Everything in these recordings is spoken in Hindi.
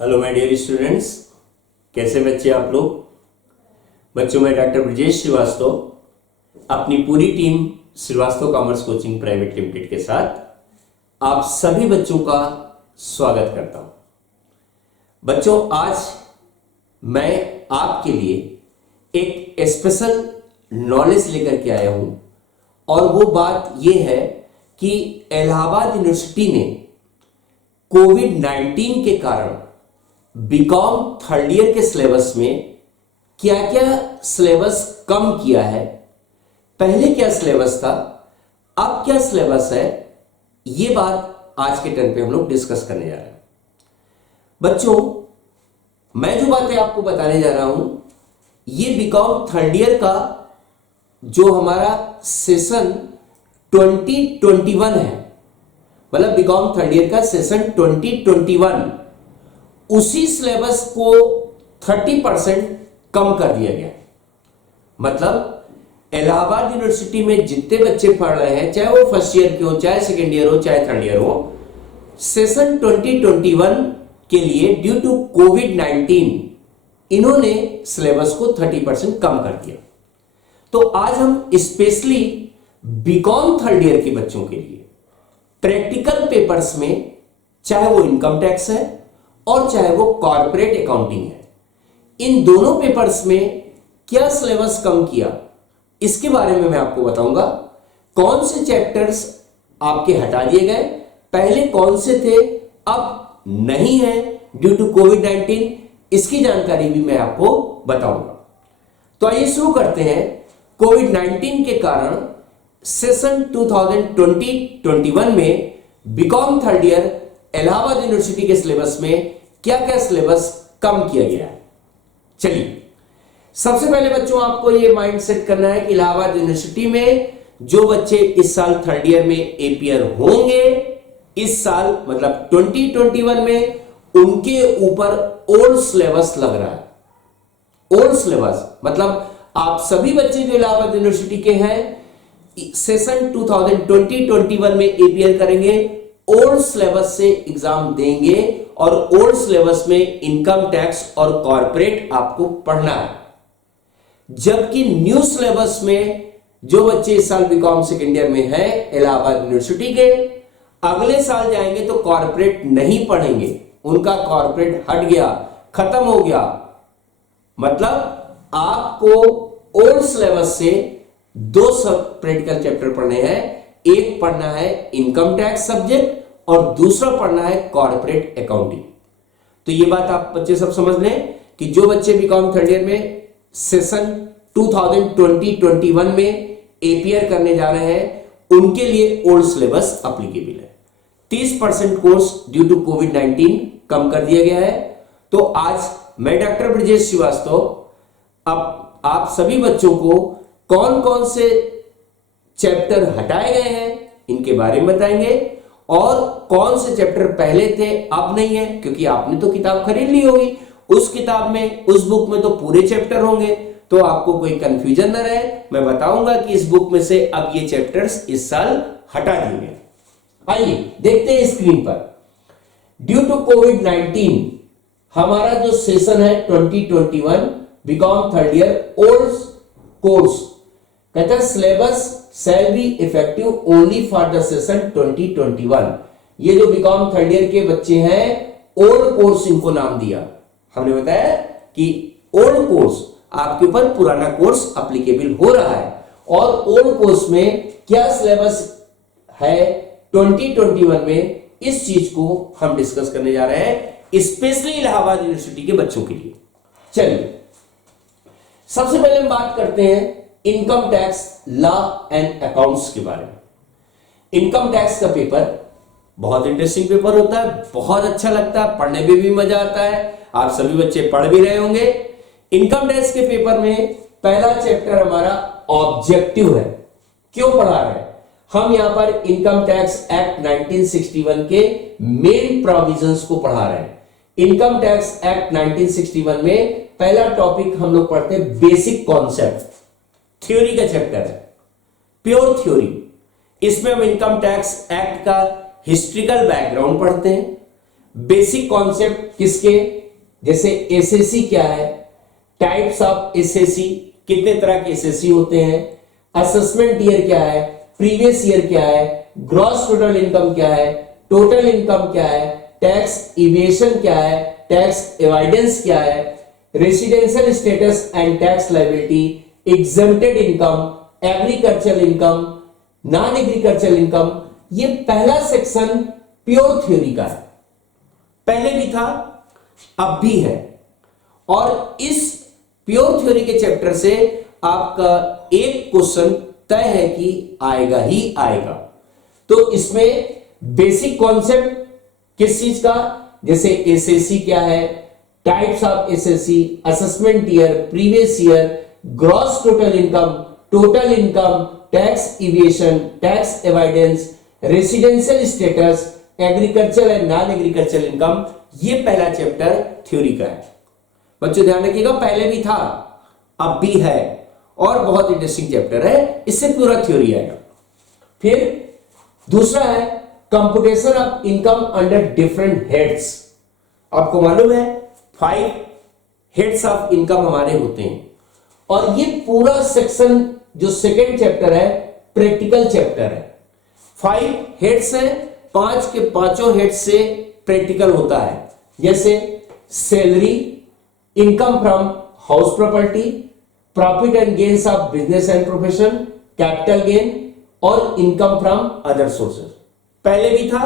हेलो माय डियर स्टूडेंट्स, कैसे बच्चे आप लोग। बच्चों, मैं डॉक्टर ब्रजेश श्रीवास्तव अपनी पूरी team Srivastava commerce coaching private limited के साथ आप सभी बच्चों का स्वागत करता हूं। बच्चों, आज मैं आपके लिए एक स्पेशल नॉलेज लेकर के आया हूं और वो बात यह है कि इलाहाबाद यूनिवर्सिटी ने कोविड-19 के कारण बीकॉम थर्ड ईयर के सिलेबस में क्या क्या सिलेबस कम किया है, पहले क्या सिलेबस था, अब क्या सिलेबस है, ये बात आज के टर्न पे हम लोग डिस्कस करने जा रहे हैं। बच्चों, मैं जो बातें आपको बताने जा रहा हूं, ये बीकॉम थर्ड ईयर का जो हमारा सेशन 2021 है, मतलब बीकॉम थर्ड ईयर का सेशन 2021, उसी सिलेबस को 30% कम कर दिया गया। मतलब इलाहाबाद यूनिवर्सिटी में जितने बच्चे पढ़ रहे हैं, चाहे वो फर्स्ट ईयर के हो, चाहे सेकेंड ईयर हो, चाहे थर्ड ईयर हो, सेशन 2021 के लिए ड्यू टू कोविड-19 इन्होंने सिलेबस को 30% कम कर दिया। तो आज हम स्पेशली बीकॉम थर्ड ईयर के बच्चों के लिए प्रैक्टिकल पेपर्स में, चाहे वो इनकम टैक्स है और चाहे वो कॉर्पोरेट अकाउंटिंग है, इन दोनों पेपर्स में क्या सिलेबस कम किया, इसके बारे में मैं आपको बताऊंगा। कौन से चैप्टर्स आपके हटा दिए गए, पहले कौन से थे, अब नहीं है ड्यू टू कोविड-19, इसकी जानकारी भी मैं आपको बताऊंगा। तो आइए शुरू करते हैं। कोविड-19 के कारण सेशन 2020-21 में BCom third year Allahabad university के सिलेबस में क्या क्या सिलेबस कम किया गया है। चलिए, सबसे पहले बच्चों आपको यह माइंड सेट करना है कि इलाहाबाद यूनिवर्सिटी में जो बच्चे इस साल थर्ड ईयर में एपीयर होंगे, इस साल मतलब 2021 में, उनके ऊपर ओल्ड सिलेबस लग रहा है। ओल्ड सिलेबस मतलब आप सभी बच्चे जो इलाहाबाद यूनिवर्सिटी के हैं, सेशन 2020-21 में एपीयर करेंगे, ओल्ड सिलेबस से एग्जाम देंगे और ओल्ड सिलेबस में इनकम टैक्स और कॉर्पोरेट आपको पढ़ना है। जबकि न्यू सिलेबस में जो बच्चे इस साल बीकॉम सेकेंड ईयर में हैं इलाहाबाद यूनिवर्सिटी के, अगले साल जाएंगे तो कॉर्पोरेट नहीं पढ़ेंगे, उनका कॉर्पोरेट हट गया, खत्म हो गया। मतलब आपको ओल्ड सिलेबस से दो सब प्रैक्टिकल चैप्टर पढ़ने हैं, एक पढ़ना है इनकम टैक्स सब्जेक्ट और दूसरा पढ़ना है कॉर्पोरेट अकाउंटिंग। तो ये बात आप बच्चे सब समझ लें कि जो बच्चे बीकॉम थर्ड ईयर में सेशन 2020-21 में एपीआर करने जा रहे हैं, उनके लिए ओल्ड सिलेबस एप्लीकेबल है। 30% कोर्स ड्यू टू कोविड-19 कम कर दिया गया है। तो आज मैं डॉक्टर ब्रजेश श्रीवास्तव अब आप सभी बच्चों को कौन कौन से चैप्टर हटाए गए हैं इनके बारे में बताएंगे और कौन से चैप्टर पहले थे अब नहीं है, क्योंकि आपने तो किताब खरीद ली होगी, उस किताब में, उस बुक में तो पूरे चैप्टर होंगे, तो आपको कोई कंफ्यूजन न रहे। मैं बताऊंगा कि इस बुक में से अब ये चैप्टर्स इस साल हटा दिए गए। आइए देखते हैं स्क्रीन पर। ड्यू टू कोविड-19 हमारा जो सेशन है 2021 BCom third year old course कहता है syllabus shall be effective only for the session 2021। ये जो बीकॉम थर्ड ईयर के बच्चे हैं, ओल्ड कोर्स इनको नाम दिया। हमने बताया कि ओल्ड कोर्स आपके ऊपर पुराना कोर्स एप्लीकेबल हो रहा है और ओल्ड कोर्स में क्या सिलेबस है 2021 में, इस चीज को हम डिस्कस करने जा रहे हैं स्पेशली इलाहाबाद यूनिवर्सिटी के बच्चों के लिए। चलिए, सबसे पहले हम बात करते हैं income tax law and accounts के बारे में। इनकम टैक्स का पेपर बहुत इंटरेस्टिंग पेपर होता है, बहुत अच्छा लगता है, पढ़ने में भी मजा आता है, आप सभी बच्चे पढ़ भी रहे होंगे। इनकम टैक्स के पेपर में पहला चैप्टर हमारा ऑब्जेक्टिव है। क्यों पढ़ा रहे हैं हम यहां पर? इनकम टैक्स एक्ट 1961 के मेन प्रोविजंस को पढ़ा रहे हैं। इनकम टैक्स एक्ट 1961 में पहला टॉपिक हम लोग पढ़ते हैं बेसिक कॉन्सेप्ट, थ्योरी का चैप्टर है, प्योर थ्योरी। इसमें हम इनकम टैक्स एक्ट का हिस्ट्रिकल बैकग्राउंड पढ़ते हैं, बेसिक कॉन्सेप्ट किसके, जैसे एसएससी क्या है, टाइप्स ऑफ एसएससी, कितने तरह के एसएससी होते हैं, असेसमेंट ईयर क्या है, प्रीवियस ईयर क्या है, ग्रॉस टोटल इनकम क्या है, टोटल इनकम क्या है, टैक्स इवेशन क्या है, टैक्स एवॉइडेंस क्या है, residential status and tax liability, exempted income, agricultural income, non agricultural income. ये पहला सेक्शन प्योर थ्योरी का है, पहले भी था अब भी है, और इस प्योर थ्योरी के चैप्टर से आपका एक क्वेश्चन तय है कि आएगा ही आएगा। तो इसमें बेसिक कॉन्सेप्ट किस चीज का, जैसे एसएससी क्या है, types of SSC, assessment year, previous year, gross total income, total income, tax evasion, tax avoidance, residential status, agriculture and non agriculture income, ये पहला चैप्टर थ्योरी का है। बच्चों ध्यान रखिएगा, पहले भी था अब भी है, और बहुत इंटरेस्टिंग चैप्टर है, इससे पूरा थ्योरी आएगा। फिर दूसरा है computation of income under different heads. आपको मालूम है 5 हेड्स ऑफ इनकम हमारे होते हैं, और ये पूरा सेक्शन जो सेकेंड चैप्टर है प्रैक्टिकल चैप्टर है। 5 हेड्स है, 5 के पांचों हेड्स से प्रैक्टिकल होता है, जैसे salary, income from house property, profit and gains of business and profession, capital gain, और इनकम फ्रॉम अदर सोर्सेस। पहले भी था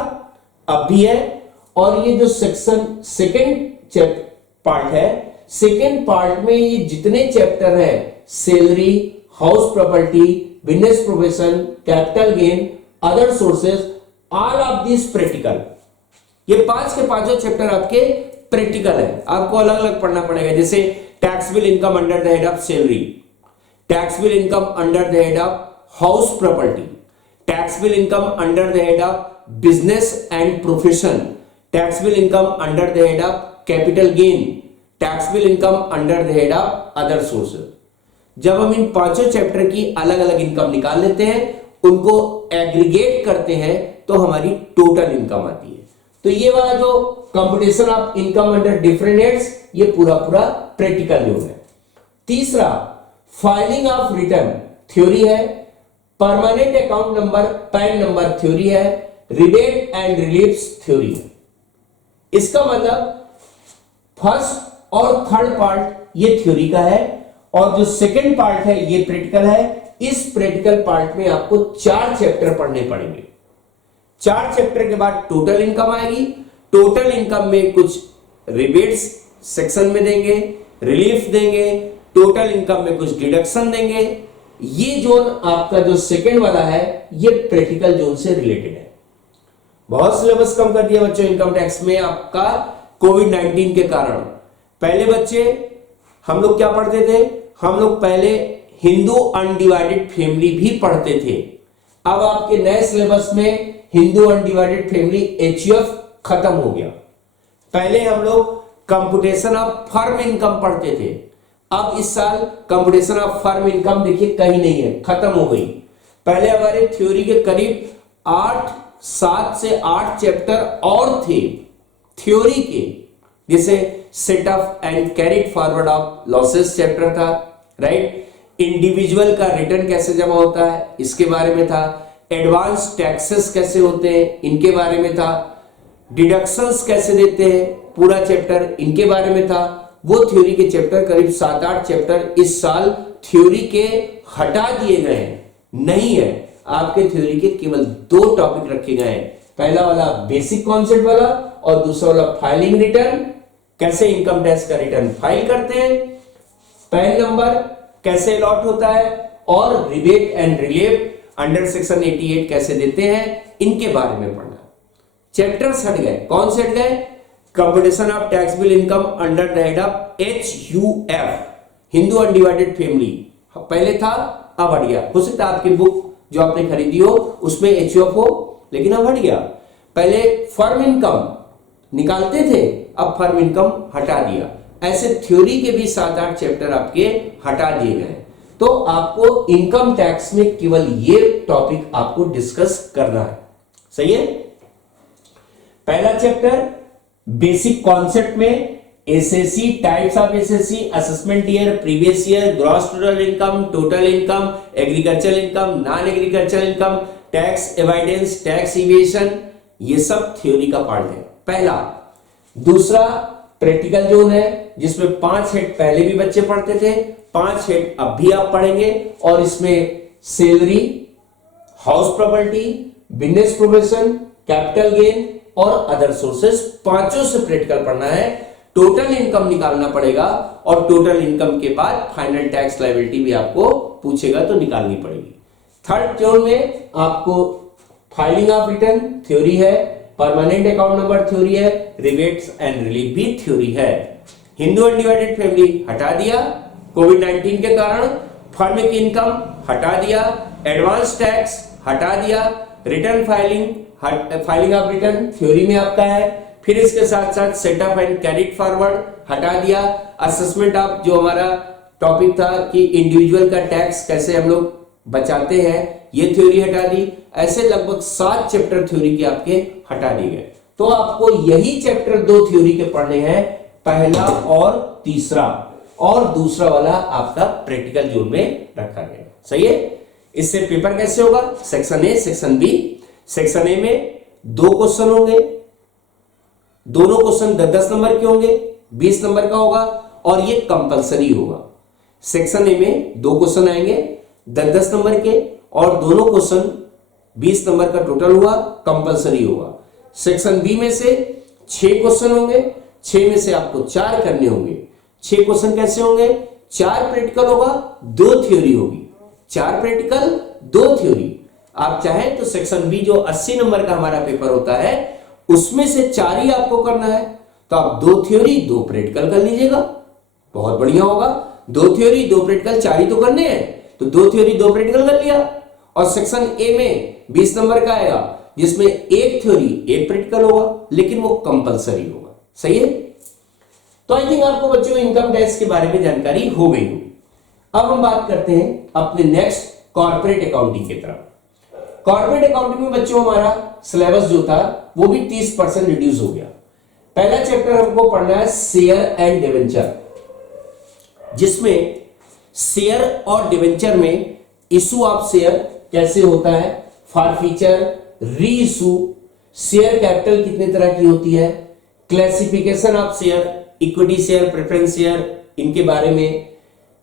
अब भी है, और ये जो सेक्शन सेकेंड पार्ट है, सेकेंड पार्ट में ये जितने चैप्टर है, salary, house property, business profession, capital gain, other sources, all of this practical. ये 5 के पांचों चैप्टर आपके प्रैक्टिकल है, आपको अलग अलग पढ़ना पड़ेगा। जैसे taxable income under the head of salary, taxable income under the head of house property, taxable income under the head of business and profession, taxable income under the head of capital gain, taxable income under the head of other sources. जब हम इन पांचों चैप्टर की अलग अलग इनकम निकाल लेते हैं, उनको एग्रीगेट करते हैं, तो हमारी टोटल इनकम आती है। तो ये वाला जो computation of income under different heads, ये पूरा पूरा प्रैक्टिकल जो है। तीसरा फाइलिंग ऑफ रिटर्न थ्योरी है, permanent account number pan number theory है, रिबेट एंड रिलीफ्स थ्योरी है। इसका मतलब फर्स्ट और थर्ड पार्ट ये थ्योरी का है, और जो सेकंड पार्ट है ये प्रैक्टिकल है। इस प्रैक्टिकल पार्ट में आपको 4 चैप्टर पढ़ने पड़ेंगे। 4 चैप्टर के बाद टोटल इनकम आएगी। टोटल इनकम में कुछ रिबेट्स सेक्शन में देंगे, रिलीफ देंगे, टोटल इनकम में कुछ डिडक्शन देंगे। ये जोन आपका जो सेकंड वाला है, ये प्रैक्टिकल जोन से रिलेटेड है। बहुत सिलेबस कम कर दिया बच्चों इनकम टैक्स में आपका कोविड-19 के कारण। पहले बच्चे हम लोग क्या पढ़ते थे, हम लोग पहले हिंदू अनडिवाइडेड फैमिली भी पढ़ते थे। अब आपके नए सिलेबस में हिंदू अनडिवाइडेड फैमिली एचयूएफ खत्म हो गया। पहले हम लोग कंप्यूटेशन ऑफ फर्म इनकम पढ़ते थे, अब इस साल कंप्यूटेशन ऑफ फर्म इनकम देखिए कहीं नहीं है, खत्म हो गई। पहले हमारे थ्योरी के करीब 7 से 8 चैप्टर और थे थ्योरी के, जैसे set of and carried forward of losses chapter था, राइट। इंडिविजुअल का रिटर्न कैसे जमा होता है इसके बारे में था, एडवांस टैक्सेस कैसे होते हैं इनके बारे में था, डिडक्शंस कैसे देते हैं पूरा चैप्टर इनके बारे में था। वो थ्योरी के चैप्टर करीब 7-8 चैप्टर इस साल थ्योरी के हटा दिए गए हैं, नहीं है। आपके थ्योरी के केवल 2 टॉपिक रखे गए हैं, पहला वाला बेसिक कॉन्सेप्ट वाला और दूसरा वाला फाइलिंग रिटर्न, कैसे इनकम टैक्स का रिटर्न फाइल करते हैं, पैन नंबर कैसे अलॉट होता है, और rebate and relief under section 88 कैसे देते हैं, इनके बारे में पढ़ना। चैप्टर्स हट गए, कौन से हट गए, computation of taxable income under the head of HUF Hindu undivided family, पहले था अब हट गया। हो सकता है आपकी बुक जो आपने खरीदी हो उसमें HUF हो, लेकिन अब हट गया। पहले फर्म इनकम निकालते थे, अब फर्म इनकम हटा दिया। ऐसे थ्योरी के भी 7-8 चैप्टर आपके हटा दिए गए। तो आपको इनकम टैक्स में केवल ये टॉपिक आपको डिस्कस करना है, सही है। पहला चैप्टर बेसिक कॉन्सेप्ट में SSC, types of SSC, assessment year, previous year, gross total income, agricultural income, non agricultural income, tax avoidance, tax evasion, ये सब थ्योरी का पार्ट है पहला। दूसरा प्रैक्टिकल जोन है जिसमें 5 हेड पहले भी बच्चे पढ़ते थे, 5 हेड अब भी आप पढ़ेंगे, और इसमें salary, house property, business profession, capital gain और अदर सोर्सेस, पांचों से प्रैक्टिकल पढ़ना है। टोटल इनकम निकालना पड़ेगा और टोटल इनकम के बाद फाइनल टैक्स लायबिलिटी भी आपको पूछेगा तो निकालनी पड़ेगी। थर्ड जोन में आपको फाइलिंग ऑफ रिटर्न थ्योरी है, परमानेंट अकाउंट नंबर थ्योरी है, रिबेट्स एंड रिलीफ भी थ्योरी है। हिंदू अनडिवाइडेड फैमिली हटा दिया कोविड-19 के कारण, फर्म की इनकम हटा दिया, एडवांस टैक्स हटा दिया, return filing of return theory में आपका है। फिर इसके साथ साथ सेटअप एंड कैरिड फॉरवर्ड हटा दिया, असेसमेंट ऑफ जो हमारा टॉपिक था कि इंडिविजुअल का टैक्स कैसे हम लोग बचाते हैं, ये थ्योरी हटा दी। ऐसे लगभग 7 चैप्टर थ्योरी के आपके हटा दिए गए। तो आपको यही चैप्टर 2 थ्योरी के पढ़ने हैं, पहला और तीसरा, और दूसरा वाला आपका प्रैक्टिकल जोन में रखा गया। सही है। इससे पेपर कैसे होगा, section A, section B. Section A में 2 क्वेश्चन होंगे, दोनों क्वेश्चन 10-10 नंबर के होंगे, 20 नंबर का होगा, और ये कंपलसरी होगा। सेक्शन ए में 2 क्वेश्चन आएंगे 10-10 नंबर के, और दोनों क्वेश्चन 20 नंबर का टोटल हुआ, कंपलसरी होगा। सेक्शन बी में से 6 क्वेश्चन होंगे, 6 में से आपको 4 करने होंगे। 6 क्वेश्चन कैसे होंगे, 4 प्रैक्टिकल होगा, 2 थ्योरी होगी। 4 प्रैक्टिकल, 2 थ्योरी। आप चाहें तो सेक्शन बी जो 80 नंबर का हमारा पेपर होता है उसमें से 4 ही आपको करना है, तो आप 2 थ्योरी 2 प्रैक्टिकल कर लीजिएगा, बहुत बढ़िया होगा। 2 थ्योरी 2 प्रैक्टिकल, 4 ही तो करने हैं, तो 2 थ्योरी 2 प्रैक्टिकल कर लिया। और सेक्शन ए में 20 नंबर का आएगा जिसमें 1 थ्योरी 1 प्रैक्टिकल होगा, लेकिन वो कंपलसरी होगा। सही है। तो आई थिंक आपको बच्चों इनकम टैक्स के बारे में जानकारी हो गई होगी। अब हम बात करते हैं अपने नेक्स्ट कॉर्पोरेट अकाउंटिंग की तरफ। कॉर्पोरेट अकाउंटिंग में बच्चों हमारा सिलेबस जो था वो भी 30% रिड्यूस हो गया। पहला चैप्टर हमको पढ़ना है शेयर एंड डिवेंचर, जिसमें शेयर और डिवेंचर में इशू ऑफ शेयर कैसे होता है, फॉरफीचर, री इशू, शेयर कैपिटल कितने तरह की होती है, classification of share, equity share, preference share, इनके बारे में।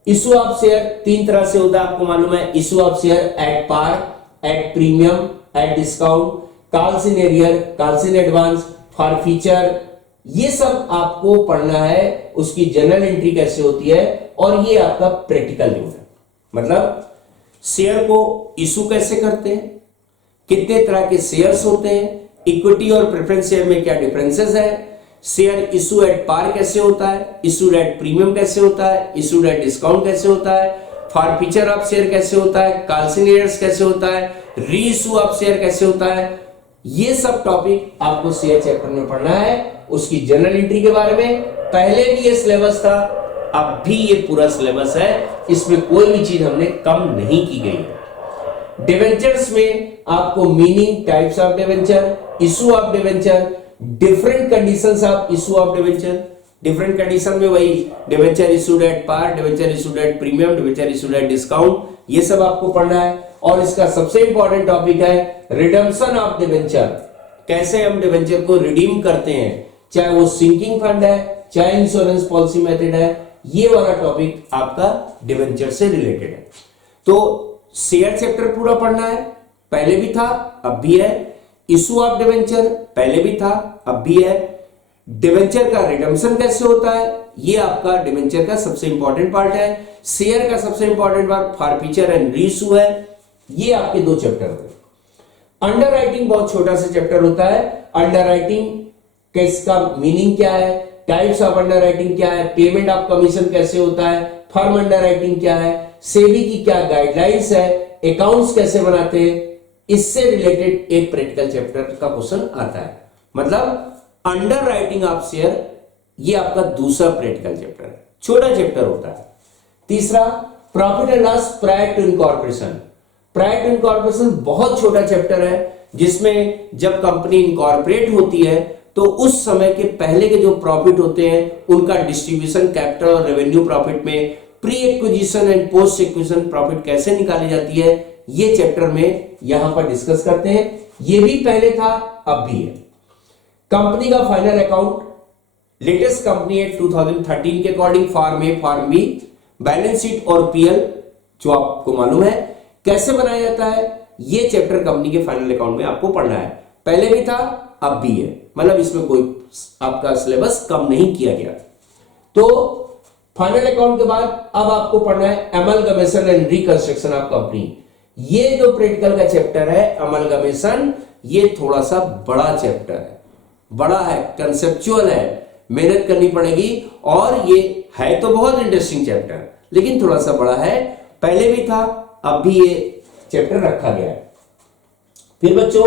इशू ऑफ शेयर 3 तरह से होता है, आपको मालूम है। Issue of share at par, at premium, at discount, calls in arrear, calls in advance, forfeiture, ये सब आपको पढ़ना है। उसकी जनरल एंट्री कैसे होती है, और ये आपका प्रैक्टिकल जो है, मतलब शेयर को इशू कैसे करते हैं, कितने तरह के शेयर्स होते हैं, इक्विटी और प्रेफरेंस शेयर में क्या डिफरेंसेस है, शेयर इशू एट पार कैसे होता है, इशू एट प्रीमियम कैसे होता है, इशू एट डिस्काउंट कैसे होता है, फॉरफीचर ऑफ शेयर कैसे होता है, कॉल्स इन एरियर्स कैसे होता है, री इशू ऑफ शेयर कैसे होता है। ये सब टॉपिक आपको शेयर चैप्टर में पढ़ना है। उसकी जनरल एंट्री के बारे में पहले भी ये सिलेबस था, अब भी ये पूरा सिलेबस है, इसमें कोई भी चीज हमने कम नहीं की गई है। डिवेंचर्स में आपको meaning, types of debenture, issue of debenture, different conditions of issue of debenture. Different condition में वही debenture issued at par, debenture issued at premium, debenture issued at discount, ये सब आपको पढ़ना है। और इसका सबसे इंपॉर्टेंट टॉपिक है रिडम्पशन ऑफ डिवेंचर, कैसे हम डिवेंचर को रिडीम करते हैं, चाहे वो सिंकिंग फंड है, चाहे इंश्योरेंस पॉलिसी मेथड है, ये वाला टॉपिक आपका डिवेंचर से रिलेटेड है। तो शेयर चैप्टर पूरा पढ़ना है, पहले भी था अब भी है। इशू ऑफ डिवेंचर पहले भी था अब भी है। डिवेंचर का रिडम्पशन कैसे होता है, ये आपका डिवेंचर का सबसे इंपॉर्टेंट पार्ट है। शेयर का सबसे important part forfeiture and re issue है। ये आपके 2 चैप्टर हुए। अंडर राइटिंग बहुत छोटा सा चैप्टर होता है। अंडर राइटिंग किसका मीनिंग क्या है, टाइप्स ऑफ अंडर राइटिंग क्या है, पेमेंट ऑफ कमीशन कैसे होता है, फर्म अंडर राइटिंग क्या है, सेबी की क्या गाइडलाइंस है, अकाउंट्स कैसे बनाते हैं, इससे रिलेटेड एक प्रैक्टिकल चैप्टर का क्वेश्चन आता है। मतलब अंडर राइटिंग ऑफ शेयर ये आपका दूसरा प्रैक्टिकल चैप्टर है, छोटा चैप्टर होता है। तीसरा profit and loss prior to incorporation. Prior to incorporation बहुत छोटा चैप्टर है, जिसमें जब कंपनी इनकॉर्पोरेट होती है तो उस समय के पहले के जो प्रॉफिट होते हैं उनका डिस्ट्रीब्यूशन कैपिटल और रेवेन्यू प्रॉफिट में pre acquisition and post acquisition profit कैसे निकाली जाती है, ये चैप्टर में यहां पर डिस्कस करते हैं। ये भी पहले था, अब भी है। कंपनी का फाइनल अकाउंट, लेटेस्ट कंपनी है 2013 के अकॉर्डिंग, फॉर्म ए फॉर्म बी, बैलेंस शीट और पीएल जो आपको मालूम है कैसे बनाया जाता है, ये चैप्टर कंपनी के फाइनल अकाउंट में आपको पढ़ना है। पहले भी था, अब भी है, मतलब इसमें कोई आपका सिलेबस कम नहीं किया गया। तो फाइनल अकाउंट के बाद अब आपको पढ़ना है amalgamation and reconstruction of company. ये जो प्रैक्टिकल का चैप्टर है अमलगमेशन, ये थोड़ा सा बड़ा चैप्टर है, बड़ा है, कंसेप्चुअल है, मेहनत करनी पड़ेगी और ये है तो बहुत इंटरेस्टिंग चैप्टर, लेकिन थोड़ा सा बड़ा है। पहले भी था, अब भी ये चैप्टर रखा गया है। फिर बच्चों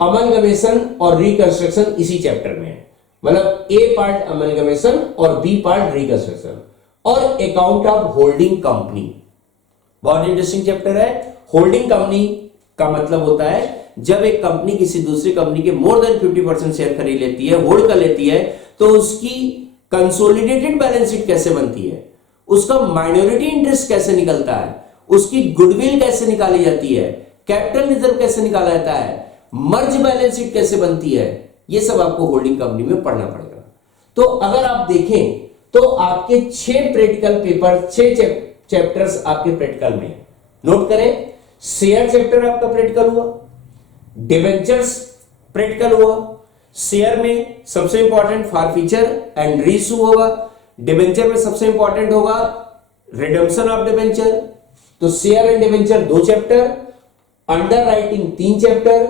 अमलगमेशन और रिकंस्ट्रक्शन इसी चैप्टर में है, मतलब ए पार्ट अमलगमेशन और बी पार्ट रिकंस्ट्रक्शन। और अकाउंट ऑफ होल्डिंग कंपनी, बहुत इंटरेस्टिंग चैप्टर है। होल्डिंग कंपनी का मतलब होता है जब एक कंपनी किसी दूसरी कंपनी के मोर देन 50% शेयर खरीद लेती है, होल्ड कर लेती है, तो उसकी कंसोलिडेटेड बैलेंस शीट कैसे बनती है, उसका माइनॉरिटी इंटरेस्ट कैसे निकलता है, उसकी गुडविल कैसे निकाली जाती है, कैपिटल रिजर्व कैसे निकाला जाता है, मर्ज बैलेंस शीट कैसे बनती है, ये सब आपको होल्डिंग कंपनी में पढ़ना पड़ेगा। तो अगर आप देखें तो आपके 6 प्रैक्टिकल पेपर, 6 चैप्टर्स आपके प्रैक्टिकल में, नोट करें। शेयर चैप्टर आपका प्रैक्टिकल हुआ, डिबेंचर्स प्रैक्टिकल हुआ, शेयर में सबसे इंपॉर्टेंट फॉरफीचर एंड रीइशू होगा, डिबेंचर में सबसे इंपॉर्टेंट होगा रिडेम्पशन ऑफ डिबेंचर। तो share and debenture 2 chapter, underwriting 3 chapter,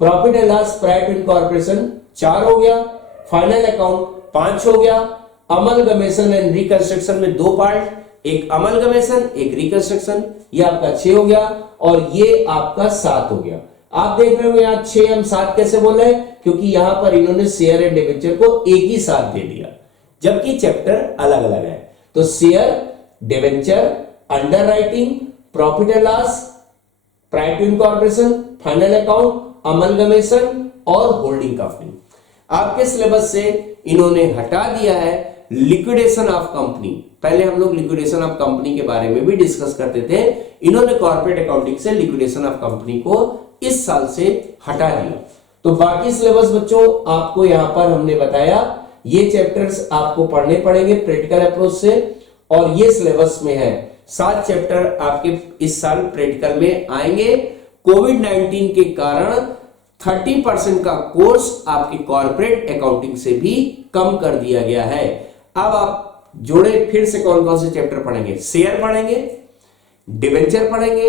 profit and loss prior to incorporation 4 हो गया, फाइनल अकाउंट 5 हो गया, अमलगमेशन एंड रिकंस्ट्रक्शन में 2 पार्ट, एक अमलगमेशन एक रिकंस्ट्रक्शन, ये आपका 6 हो गया और ये आपका 7 हो गया। आप देख रहे हो यहां 6 हम 7 कैसे बोल रहे हैं, क्योंकि यहां पर इन्होंने शेयर एंड डिबेंचर को एक ही साथ दे दिया, जबकि चैप्टर अलग अलग है। तो share, debenture, underwriting, profit and loss, prior to incorporation, final account, amalgamation और होल्डिंग कंपनी। आपके सिलेबस से इन्होंने हटा दिया है लिक्विडेशन ऑफ कंपनी। पहले हम लोग लिक्विडेशन ऑफ कंपनी के बारे में भी डिस्कस करते थे, इन्होंने कॉर्पोरेट अकाउंटिंग से लिक्विडेशन ऑफ कंपनी को इस साल से हटा दिया। तो बाकी सिलेबस बच्चों आपको यहां पर हमने बताया, ये चैप्टर्स आपको पढ़ने पड़ेंगे प्रैक्टिकल अप्रोच से, और ये सिलेबस में है 7 चैप्टर आपके इस साल प्रैक्टिकल में आएंगे। कोविड-19 के कारण 30% का कोर्स आपके कॉर्पोरेट अकाउंटिंग से भी कम कर दिया गया है। अब आप जोड़े फिर से कौन कौन से चैप्टर पढ़ेंगे, शेयर पढ़ेंगे, डिबेंचर पढ़ेंगे,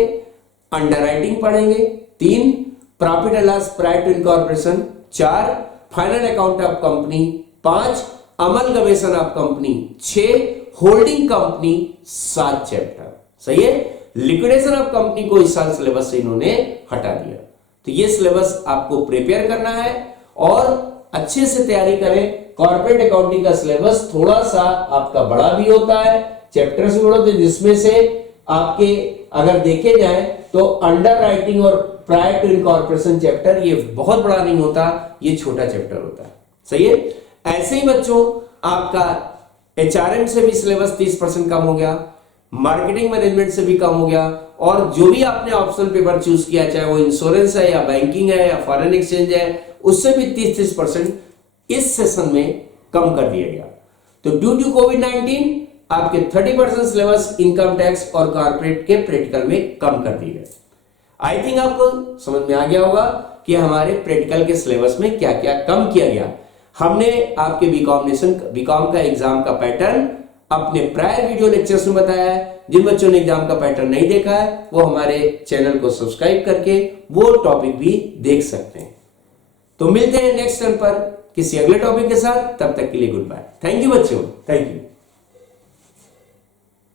अंडरराइटिंग पढ़ेंगे, 3 profit and loss prior to incorporation, 4 final account of company, 5 amalgamation of company, 6 holding company, 7 chapter. सही है। लिक्विडेशन ऑफ कंपनी को इस साल सिलेबस से इन्होंने हटा दिया। तो ये सिलेबस आपको प्रिपेयर करना है और अच्छे से तैयारी करें। कॉर्पोरेट अकाउंटिंग का सिलेबस थोड़ा सा आपका बड़ा भी होता है, चैप्टर्स भी बड़े होते हैं, जिसमें से आपके अगर देखे जाए तो अंडर राइटिंग और प्राइर टू इनकॉर्पोरेशन चैप्टर ये बहुत बड़ा नहीं होता, ये छोटा चैप्टर होता है। सही है। ऐसे ही बच्चों आपका एचआरएम से भी सिलेबस 30% कम हो गया, मार्केटिंग मैनेजमेंट से भी कम हो गया, और जो भी आपने ऑप्शनल पेपर चूज किया, चाहे वो इंश्योरेंस है या बैंकिंग है या फॉरेन एक्सचेंज है, उससे भी 30% इस सेशन में कम कर दिया गया। तो ड्यू टू कोविड-19 आपके 30% सिलेबस इनकम टैक्स और कॉर्पोरेट के प्रैक्टिकल में कम कर दिए गए। आई थिंक आपको समझ में आ गया होगा कि हमारे प्रैक्टिकल के सिलेबस में क्या क्या कम किया गया। हमने आपके बीकॉम का एग्जाम का पैटर्न अपने प्रायर वीडियो लेक्चर्स में बताया है। जिन बच्चों ने एग्जाम का पैटर्न नहीं देखा है वो हमारे चैनल को सब्सक्राइब करके वो टॉपिक भी देख सकते हैं। तो मिलते हैं नेक्स्ट टर्न पर किसी अगले टॉपिक के साथ, तब तक के लिए गुड बाय। थैंक यू बच्चों, थैंक यू।